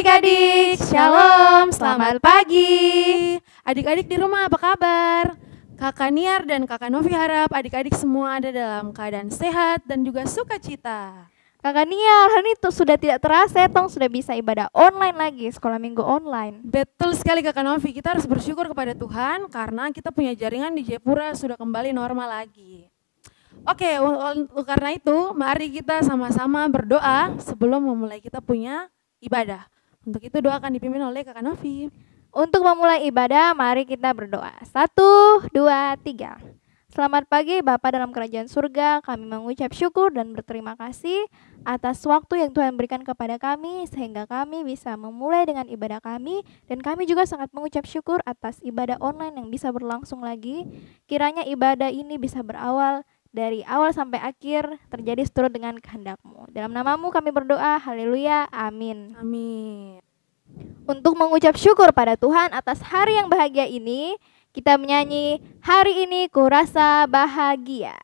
adik-adik, shalom, selamat pagi. Adik-adik di rumah apa kabar? Kakak Niar dan Kakak Novi harap adik-adik semua ada dalam keadaan sehat dan juga sukacita. Kakak Niar, hari itu sudah tidak terasa Tong sudah bisa ibadah online lagi, sekolah minggu online. Betul sekali Kakak Novi, kita harus bersyukur kepada Tuhan karena kita punya jaringan di Jayapura sudah kembali normal lagi. Oke, karena itu mari kita sama-sama berdoa sebelum memulai kita punya ibadah. Untuk itu doa akan dipimpin oleh Kakak Novi. Untuk memulai ibadah, mari kita berdoa. 1, 2, 3. Selamat pagi Bapa dalam kerajaan surga, kami mengucap syukur dan berterima kasih atas waktu yang Tuhan berikan kepada kami sehingga kami bisa memulai dengan ibadah kami, dan kami juga sangat mengucap syukur atas ibadah online yang bisa berlangsung lagi. Kiranya ibadah ini bisa berawal dari awal sampai akhir terjadi seturut dengan kehendak-Mu. Dalam nama-Mu kami berdoa, haleluya, amin. Amin. Untuk mengucap syukur pada Tuhan atas hari yang bahagia ini, kita menyanyi Hari Ini Ku Rasa Bahagia.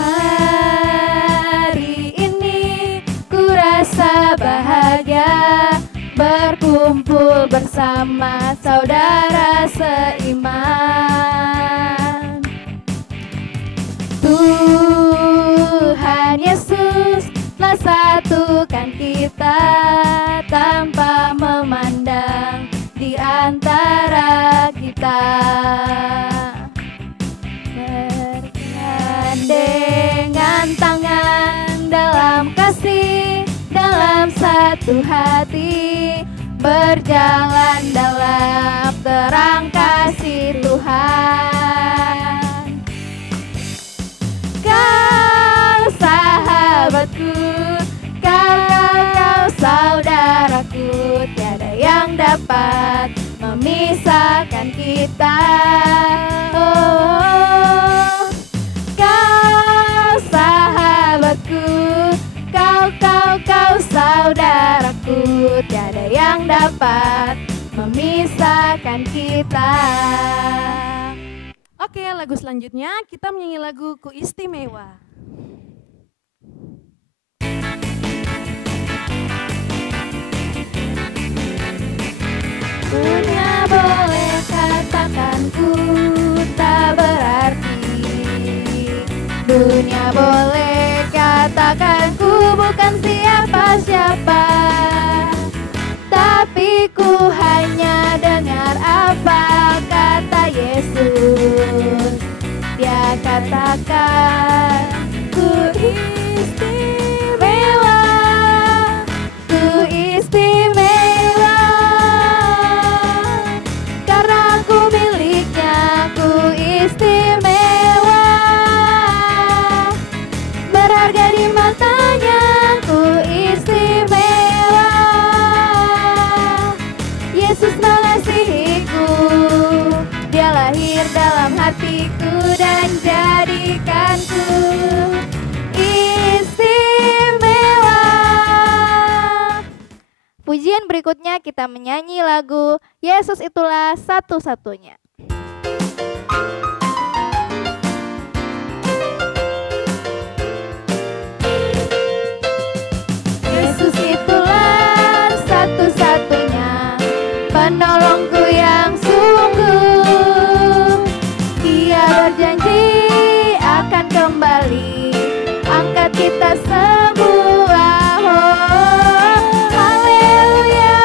Hari ini ku rasa bahagia, berkumpul bersama saudara seiman. Tuhan Yesus telah satukan kita tanpa memandang di antara kita. Bergandengan tangan dalam kasih, dalam satu hati, berjalan dalam terang kasih Tuhan. Kau sahabatku, kau saudaraku, tiada yang dapat memisahkan kita. Oh, kau sahabatku, kau saudaraku, tiada yang dapat memisahkan kita. Oke, lagu selanjutnya kita menyanyi lagu Ku Istimewa. Dunia boleh katakan ku tak berarti, dunia boleh katakan ku bukan siapa-siapa, tapi ku hanya dengar apa kata Yesus. Dia katakan ku istimewa, ku istimewa, karena ku miliknya, ku istimewa, berharga di matanya, ku istimewa. Yesus mengasihiku, Dia lahir dalam hatiku dan jadikanku istimewa. Pujian berikutnya kita menyanyi lagu Yesus Itulah Satu-Satunya. Yesus itulah satu-satunya penolongku yang sungguh. Dia berjanji akan kembali angkat kita semua. Oh, haleluya,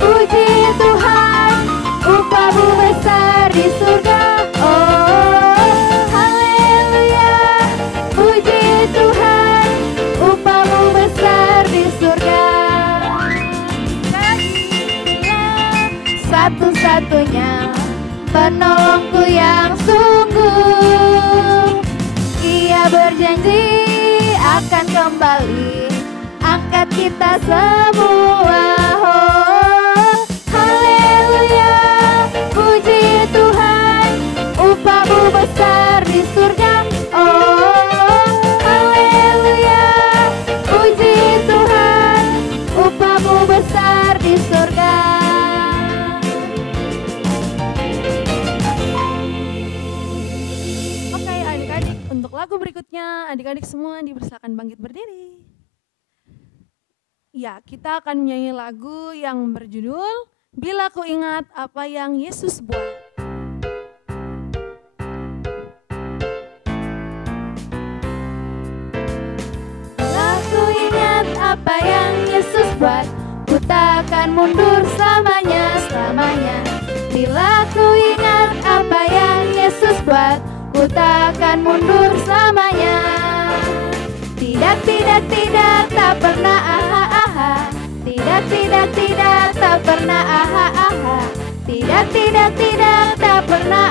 puji Tuhan, upah-Mu besar di surga. Oh, haleluya, puji Tuhan, upah-Mu besar di surga. Satu-satunya penolongku yang sungguh. Ia berjanji akan kembali angkat kita semua. Oh, haleluya, puji Tuhan, upah-Mu besar di surga. Oh, haleluya, puji Tuhan, upah-Mu besar di surga. lagu berikutnya, adik-adik semua dipersilakan bangkit berdiri. Ya, kita akan menyanyi lagu yang berjudul Bila Ku Ingat Apa Yang Yesus Buat. Bila ku ingat apa yang Yesus buat, ku takkan mundur selamanya. Bila ku ingat apa yang Yesus buat, ku takkan mundur selamanya. Tidak, tak pernah Tidak, tak pernah Tidak, tak pernah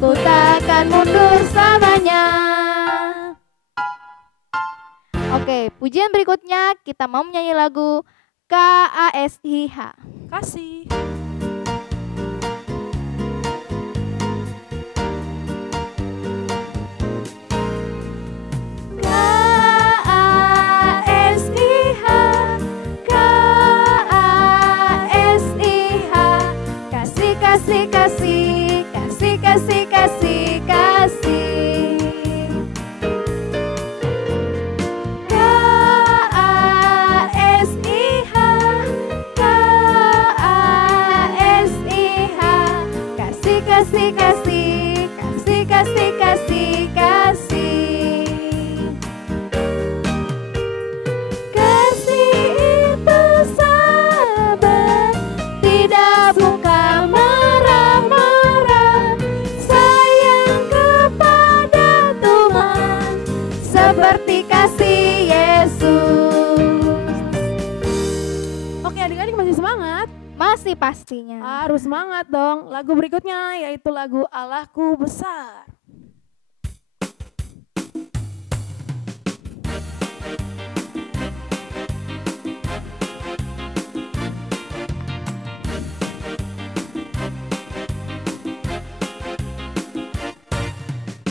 ku takkan mundur selamanya. Oke, pujian berikutnya kita mau menyanyi lagu KASIH. Kasih. Pastinya. Harus semangat dong. Lagu berikutnya yaitu lagu Allahku Besar.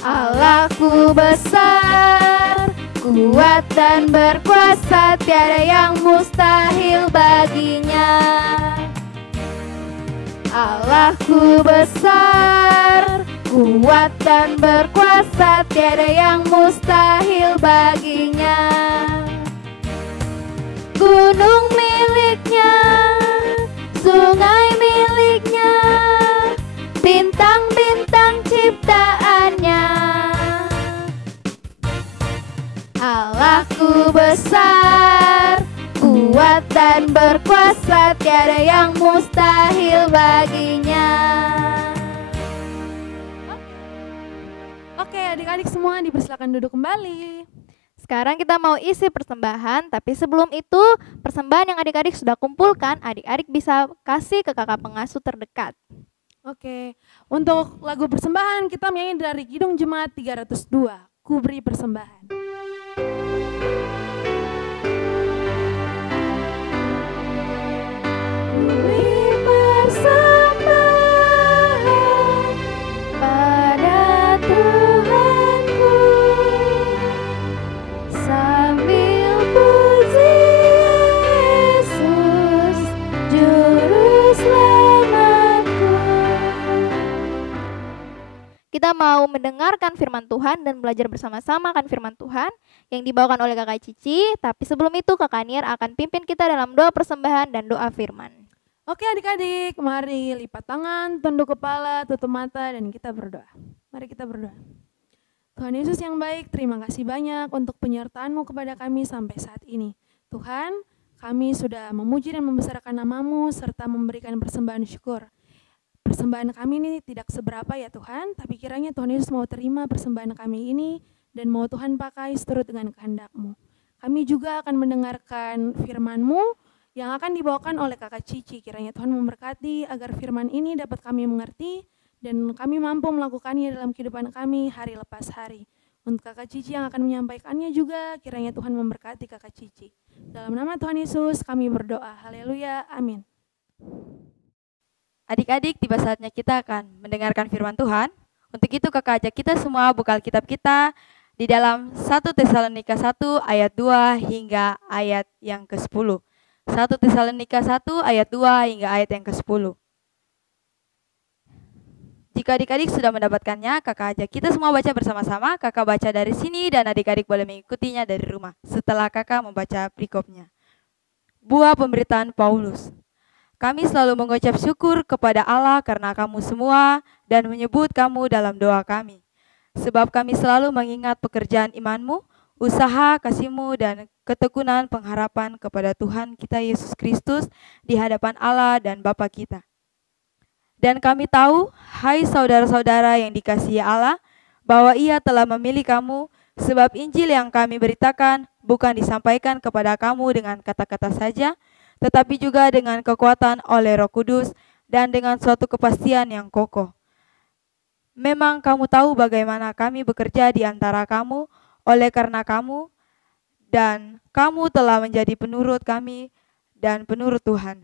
Allahku besar, kuat dan berkuasa, tiada yang mustahil baginya. Allahku besar, kuat dan berkuasa, tiada yang mustahil baginya. Gunung miliknya, sungai miliknya, bintang-bintang ciptaannya. Allahku besar, kuat dan berkuasa, tiada yang mustahil baginya. Oke, adik-adik semua dipersilakan duduk kembali. Sekarang kita mau isi persembahan, tapi sebelum itu persembahan yang adik-adik sudah kumpulkan, adik-adik bisa kasih ke kakak pengasuh terdekat. Oke, untuk lagu persembahan kita menyanyi dari Kidung Jemaat 302, Ku Beri Persembahan. Kita mau mendengarkan firman Tuhan dan belajar bersama-sama akan firman Tuhan yang dibawakan oleh Kakak Cici. Tapi sebelum itu Kakak Nier akan pimpin kita dalam doa persembahan dan doa firman. Oke adik-adik, mari lipat tangan, tunduk kepala, tutup mata, dan kita berdoa. Mari kita berdoa. Tuhan Yesus yang baik, terima kasih banyak untuk penyertaan-Mu kepada kami sampai saat ini. Tuhan, kami sudah memuji dan membesarkan nama-Mu serta memberikan persembahan syukur. Persembahan kami ini tidak seberapa ya Tuhan, tapi kiranya Tuhan Yesus mau terima persembahan kami ini dan mau Tuhan pakai seturut dengan kehendak-Mu. Kami juga akan mendengarkan firman-Mu yang akan dibawakan oleh Kakak Cici. Kiranya Tuhan memberkati agar firman ini dapat kami mengerti dan kami mampu melakukannya dalam kehidupan kami hari lepas hari. Untuk Kakak Cici yang akan menyampaikannya juga, kiranya Tuhan memberkati Kakak Cici. Dalam nama Tuhan Yesus kami berdoa. Haleluya. Amin. Adik-adik, tiba saatnya kita akan mendengarkan firman Tuhan. Untuk itu kakak ajak kita semua buka Alkitab kita di dalam 1 Tesalonika 1 ayat 2 hingga ayat yang ke-10. 1 Tesalonika 1 ayat 2 hingga ayat yang ke-10. Jika adik-adik sudah mendapatkannya, kakak ajak kita semua baca bersama-sama. Kakak baca dari sini dan adik-adik boleh mengikutinya dari rumah setelah kakak membaca perikopnya. Buah pemberitaan Paulus. Kami selalu mengucap syukur kepada Allah karena kamu semua dan menyebut kamu dalam doa kami. Sebab kami selalu mengingat pekerjaan imanmu, usaha kasihmu dan ketekunan pengharapan kepada Tuhan kita Yesus Kristus di hadapan Allah dan Bapa kita. Dan kami tahu, hai saudara-saudara yang dikasihi Allah, bahwa Ia telah memilih kamu, sebab Injil yang kami beritakan bukan disampaikan kepada kamu dengan kata-kata saja, tetapi juga dengan kekuatan oleh Roh Kudus dan dengan suatu kepastian yang kokoh. Memang kamu tahu bagaimana kami bekerja di antara kamu oleh karena kamu, dan kamu telah menjadi penurut kami dan penurut Tuhan.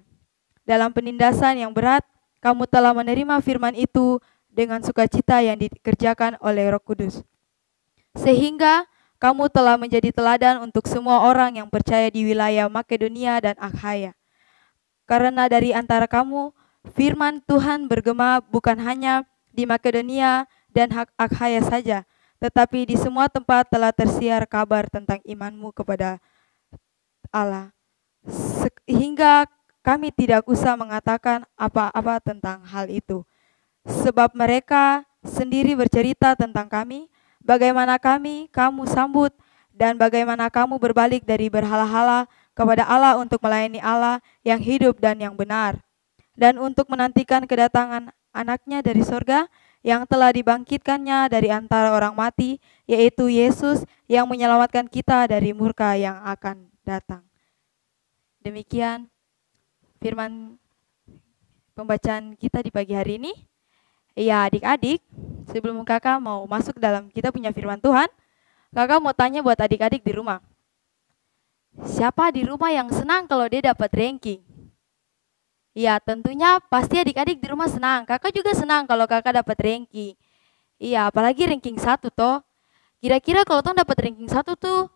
Dalam penindasan yang berat, kamu telah menerima firman itu dengan sukacita yang dikerjakan oleh Roh Kudus. Sehingga kamu telah menjadi teladan untuk semua orang yang percaya di wilayah Makedonia dan Akhaya. Karena dari antara kamu, firman Tuhan bergema bukan hanya di Makedonia dan Akhaya saja, tetapi di semua tempat telah tersiar kabar tentang imanmu kepada Allah. Sehingga kami tidak usah mengatakan apa-apa tentang hal itu. Sebab mereka sendiri bercerita tentang kami, bagaimana kamu sambut, dan bagaimana kamu berbalik dari berhala-hala kepada Allah untuk melayani Allah yang hidup dan yang benar. Dan untuk menantikan kedatangan anaknya dari sorga yang telah dibangkitkannya dari antara orang mati, yaitu Yesus yang menyelamatkan kita dari murka yang akan datang. Demikian firman pembacaan kita di pagi hari ini. Ya adik-adik, sebelum kakak mau masuk dalam kita punya firman Tuhan, kakak mau tanya buat adik-adik di rumah. Siapa di rumah yang senang kalau dia dapat ranking? Ya tentunya pasti adik-adik di rumah senang. Kakak juga senang kalau kakak dapat ranking. Iya apalagi ranking 1 toh. Kira-kira kalau tong dapat ranking 1 tuh,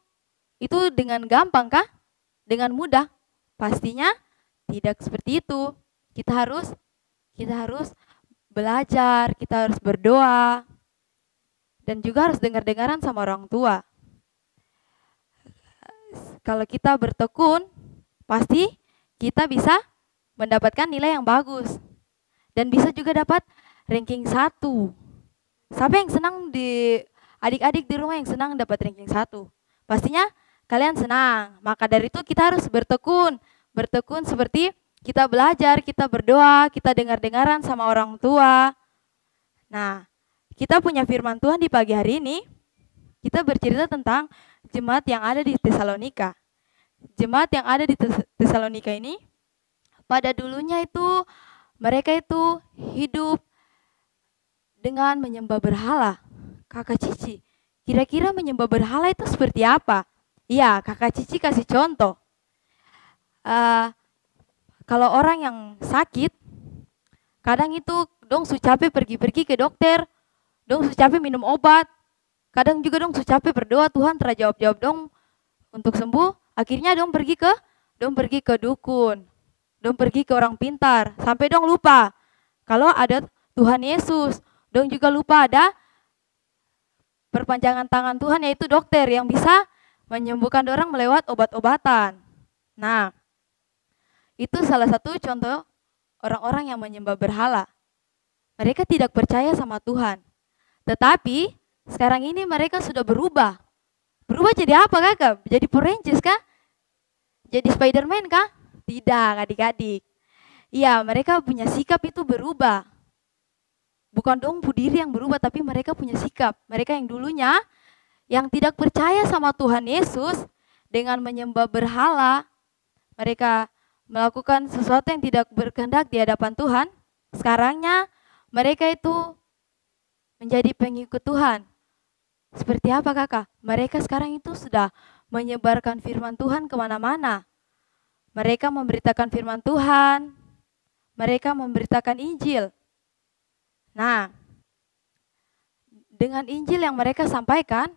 itu dengan gampang kah? Dengan mudah? Pastinya tidak seperti itu. Kita harus belajar, kita harus berdoa, dan juga harus dengar-dengaran sama orang tua. Kalau kita bertekun, pasti kita bisa mendapatkan nilai yang bagus. Dan bisa juga dapat ranking 1. Siapa yang senang adik-adik di rumah yang senang dapat ranking 1? Pastinya kalian senang. Maka dari itu kita harus bertekun. Bertekun seperti kita belajar, kita berdoa, kita dengar-dengaran sama orang tua. Nah, kita punya firman Tuhan di pagi hari ini. Kita bercerita tentang jemaat yang ada di Tesalonika. Jemaat yang ada di Tesalonika ini, pada dulunya itu mereka itu hidup dengan menyembah berhala. Kakak Cici, kira-kira menyembah berhala itu seperti apa? Iya, kakak Cici kasih contoh. Kalau orang yang sakit, kadang itu dong su capek pergi-pergi ke dokter, dong su capek minum obat, kadang juga dong su capek berdoa Tuhan terjawab-jawab dong untuk sembuh, akhirnya dong pergi ke dukun, dong pergi ke orang pintar, sampai dong lupa kalau ada Tuhan Yesus, dong juga lupa ada perpanjangan tangan Tuhan yaitu dokter yang bisa menyembuhkan orang melewat obat-obatan. Nah, itu salah satu contoh orang-orang yang menyembah berhala. Mereka tidak percaya sama Tuhan. Tetapi sekarang ini mereka sudah berubah. Berubah jadi apa kakak? Jadi Power Rangers kah? Jadi Spider-Man kah? Tidak adik-adik. Iya mereka punya sikap itu berubah. Bukan dong diri yang berubah tapi mereka punya sikap. Mereka yang dulunya yang tidak percaya sama Tuhan Yesus dengan menyembah berhala. Mereka melakukan sesuatu yang tidak berkehendak di hadapan Tuhan, sekarangnya mereka itu menjadi pengikut Tuhan. Seperti apa kakak? Mereka sekarang itu sudah menyebarkan firman Tuhan kemana-mana. Mereka memberitakan firman Tuhan, mereka memberitakan Injil. Nah, dengan Injil yang mereka sampaikan,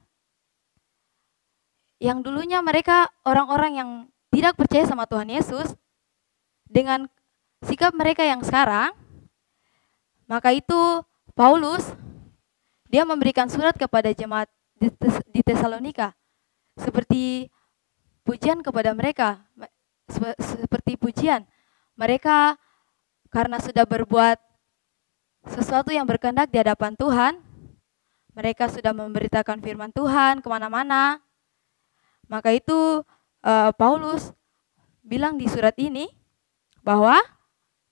yang dulunya mereka orang-orang yang tidak percaya sama Tuhan Yesus, dengan sikap mereka yang sekarang, maka itu Paulus, dia memberikan surat kepada jemaat di Tesalonika seperti pujian kepada mereka, seperti pujian. Mereka karena sudah berbuat sesuatu yang berkehendak di hadapan Tuhan, mereka sudah memberitakan firman Tuhan kemana-mana. Maka itu Paulus bilang di surat ini bahwa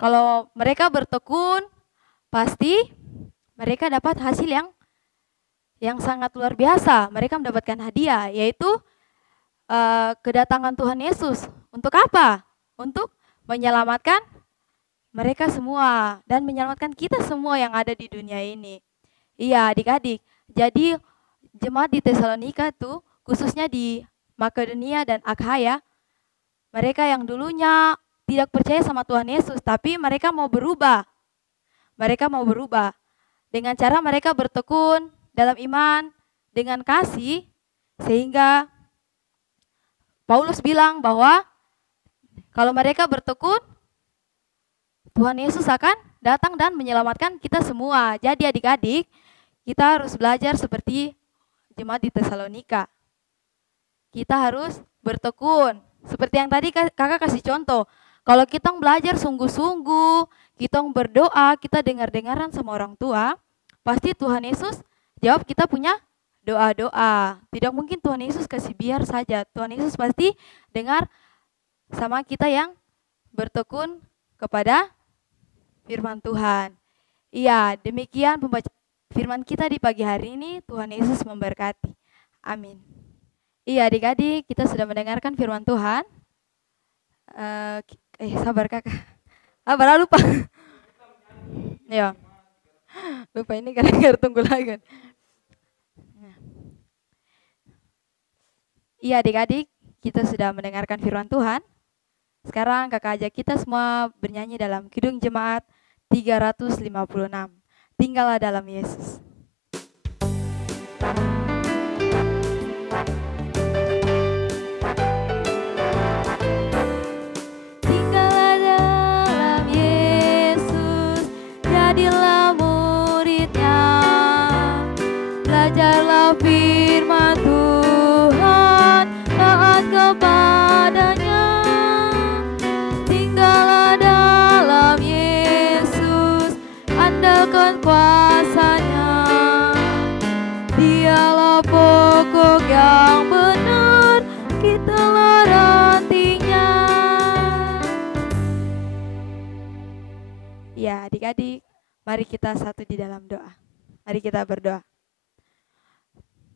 kalau mereka bertekun, pasti mereka dapat hasil yang sangat luar biasa. Mereka mendapatkan hadiah, yaitu kedatangan Tuhan Yesus. Untuk apa? Untuk menyelamatkan mereka semua dan menyelamatkan kita semua yang ada di dunia ini. Iya, adik-adik. Jadi jemaat di Tesalonika itu, khususnya di Makedonia dan Akhaya, mereka yang dulunya tidak percaya sama Tuhan Yesus, tapi mereka mau berubah. Mereka mau berubah dengan cara mereka bertekun dalam iman dengan kasih, sehingga Paulus bilang bahwa kalau mereka bertekun, Tuhan Yesus akan datang dan menyelamatkan kita semua. Jadi adik-adik, kita harus belajar seperti jemaat di Tesalonika. Kita harus bertekun. Seperti yang tadi kakak kasih contoh. Kalau kita belajar sungguh-sungguh, kita berdoa, kita dengar-dengaran sama orang tua, pasti Tuhan Yesus jawab kita punya doa-doa. Tidak mungkin Tuhan Yesus kasih biar saja. Tuhan Yesus pasti dengar sama kita yang bertekun kepada firman Tuhan. Iya, demikian pembaca firman kita di pagi hari ini. Tuhan Yesus memberkati. Amin. Iya, adik-adik, kita sudah mendengarkan firman Tuhan. Sabar kakak. Baru lupa. Ya, lupa ini gara-gara tunggu lagi. Iya, adik-adik, kita sudah mendengarkan firman Tuhan. Sekarang kakak ajak kita semua bernyanyi dalam Kidung Jemaat 356. Tinggallah dalam Yesus. Tinggallah dalam Yesus, jadilah muridnya. Belajarlah firman Tuhan, taat kepadanya. Andalkan kuasanya, dialah pokok yang benar, kitalah rantingnya. Ya, adik-adik, mari kita satu di dalam doa. Mari kita berdoa.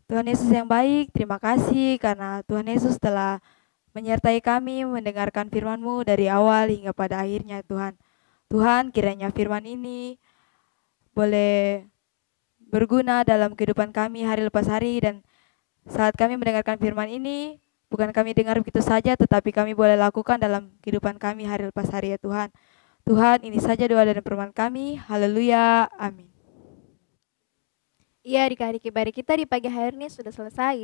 Tuhan Yesus yang baik, terima kasih karena Tuhan Yesus telah menyertai kami mendengarkan firman-Mu dari awal hingga pada akhirnya, Tuhan. Tuhan, kiranya firman ini boleh berguna dalam kehidupan kami hari lepas hari, dan saat kami mendengarkan firman ini, bukan kami dengar begitu saja, tetapi kami boleh lakukan dalam kehidupan kami hari lepas hari, ya Tuhan. Tuhan, ini saja doa dan firman kami. Haleluya. Amin. Iya, adik-adik ibadah kita di pagi hari ini sudah selesai,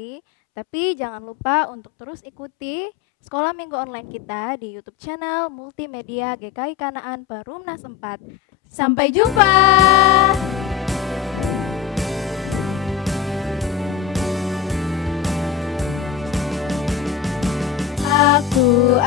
tapi jangan lupa untuk terus ikuti Sekolah Minggu Online kita di YouTube channel Multimedia GKI Kanaan Perumnas 4. Sampai jumpa! Aku